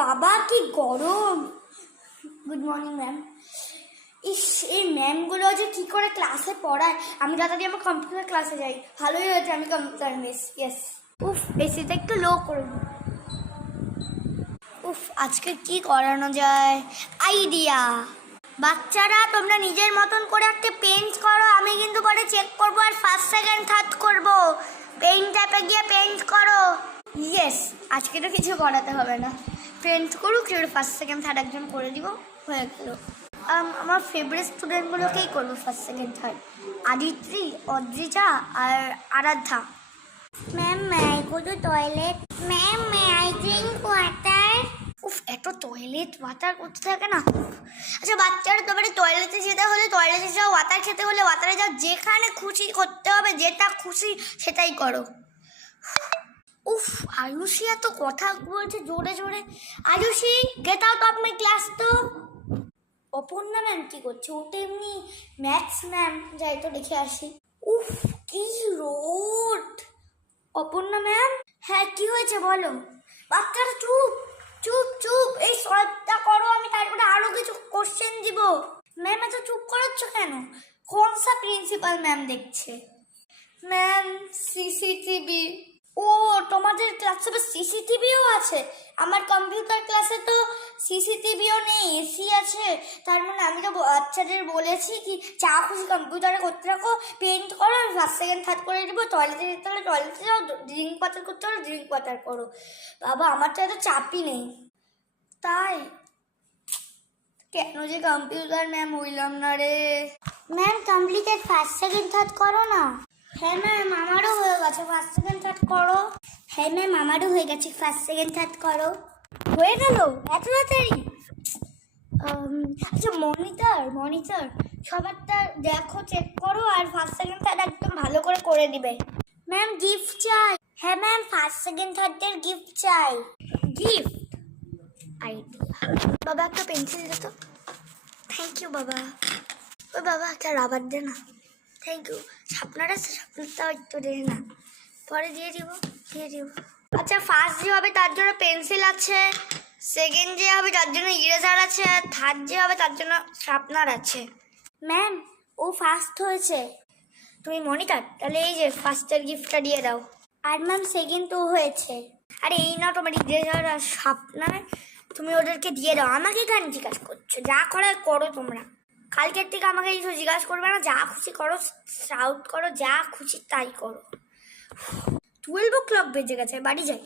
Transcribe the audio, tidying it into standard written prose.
বাবা কি গরম। Good morning ma'am. ইস, এই ম্যামগুলো যে কী করে ক্লাসে পড়ায়। আমি তাড়াতাড়ি আমার কম্পিউটার ক্লাসে যাই। ভালোই হয়েছে আমি কম্পিউটার মিস। ইয়েস। উফ, এসিটা একটু লো করে দিই। উফ, আজকে কি করানো যায়? আইডিয়া। বাচ্চারা তোমরা নিজের মতন করে একটা পেন্ট করো, আমি কিন্তু পরে চেক করবো আর ফার্স্ট সেকেন্ড থার্ড করবো। পেন্ট অ্যাপে গিয়ে পেন্ট করো। ইয়েস, আজকে তো কিছু করাতে হবে না। পেন্ট করুক, সেটা ফার্স্ট সেকেন্ড থার্ড একজন করে দিব, হয়ে গেল। আমার ফেভারিট স্টুডেন্টগুলোকেই করবো first second third. Aditri, Adrija আর Aradhya. Ma'am, may I go to toilet? Ma'am, may I drink water? উফ, এত টয়লেট ওয়াটার করতে থাকে না। আচ্ছা বাচ্চারা, তোমার টয়লেটে যেতে হলে টয়লেটে যাও, ওয়াটার খেতে হলে ওয়াটারে যাও, যেখানে খুশি করতে হবে, যেটা খুশি সেটাই করো। উফ, আয়ুষী এত কথা বলছে জোরে জোরে। Ayushi, get out of my class. তো অপর্ণা ম্যাম কি করছে? ও তো এমনি ম্যাথস ম্যাম, যাই তো দেখে আসি। উফ, কি রোদ। অপর্ণা ম্যাম, হ্যাঁ কি হয়েছে বলো? বাচ্চারা চুপ চুপ চুপ, এই সলভটা করো, আমি তারপরে আরো কিছু কোশ্চেন দিব। ম্যাম এত চুপ করাচ্ছ কেন? কোন সা প্রিন্সিপাল ম্যাম দেখছে? Ma'am, CCTV. ও, তোমাদের ক্লাসে তো সিসিটিভিও আছে? আমার কম্পিউটার ক্লাসে তো সিসিটিভিও নেই, এসি আছে। তার মানে আমি তো বাচ্চাদের বলেছি কি যা খুশি কম্পিউটারে করতে রাখো, পেন্ট করো, আমি ফার্স্ট সেকেন্ড থার্ড করে দিব। টয়লেটে যেতে হলে টয়লেটে যাও, ড্রিঙ্ক ওয়াটার করতে হলে ড্রিঙ্ক ওয়াটার করো। বাবা, আমার তো এত চাপই নেই। তাই কেন যে কম্পিউটার ম্যাম হইলাম না রে। Ma'am, completed first second third করো না। হ্যাঁ ম্যাম, আমারও হয়ে গেছে, ফার্স্ট সেকেন্ড থার্ড করো। হ্যাঁ ম্যাম, আমারও হয়ে গেছে, ফার্স্ট সেকেন্ড থার্ড করো। হয়ে গেল এত তাড়াতাড়ি? আচ্ছা মনিটর মনিটর, সবারটা দেখো, চেক করো, আর ফার্স্ট সেকেন্ড থার্ড একদম ভালো করে করে দিবে। ম্যাম, গিফট চাই। হ্যাঁ ম্যাম, ফার্স্ট সেকেন্ড থার্ডের গিফট চাই। Gift idea. বাবা, একটা পেন্সিল দে তো। থ্যাংক ইউ বাবা। ওই বাবা, একটা রাবার দে না। Thank you. আপনারা সাপনারটাও একটু দে না, পরে দিয়ে দিব। আচ্ছা, ফার্স্ট যে হবে তার জন্য পেন্সিল আছে, সেকেন্ড যে হবে তার জন্য ইরেজার আছে, আর থার্ড যে হবে তার জন্য শার্পনার আছে। ম্যাম, ও ফার্স্ট হয়েছে। তুমি মনিটর, তাহলে এই যে ফার্স্টের গিফটটা দিয়ে দাও। আর ম্যাম, সেকেন্ড তো হয়েছে। আরে এই না তোমার ইরেজার আর শার্পনার, তুমি ওদেরকে দিয়ে দাও। আমাকে কেন জিজ্ঞাসা করছো? যা করার করো তোমরা। কালকের থেকে আমাকে কিছু জিজ্ঞাসা করবে না, যা খুশি করো, শাউট করো, যা খুশি তাই করো। 12 o'clock বেজে গেছে, বাড়ি যাই।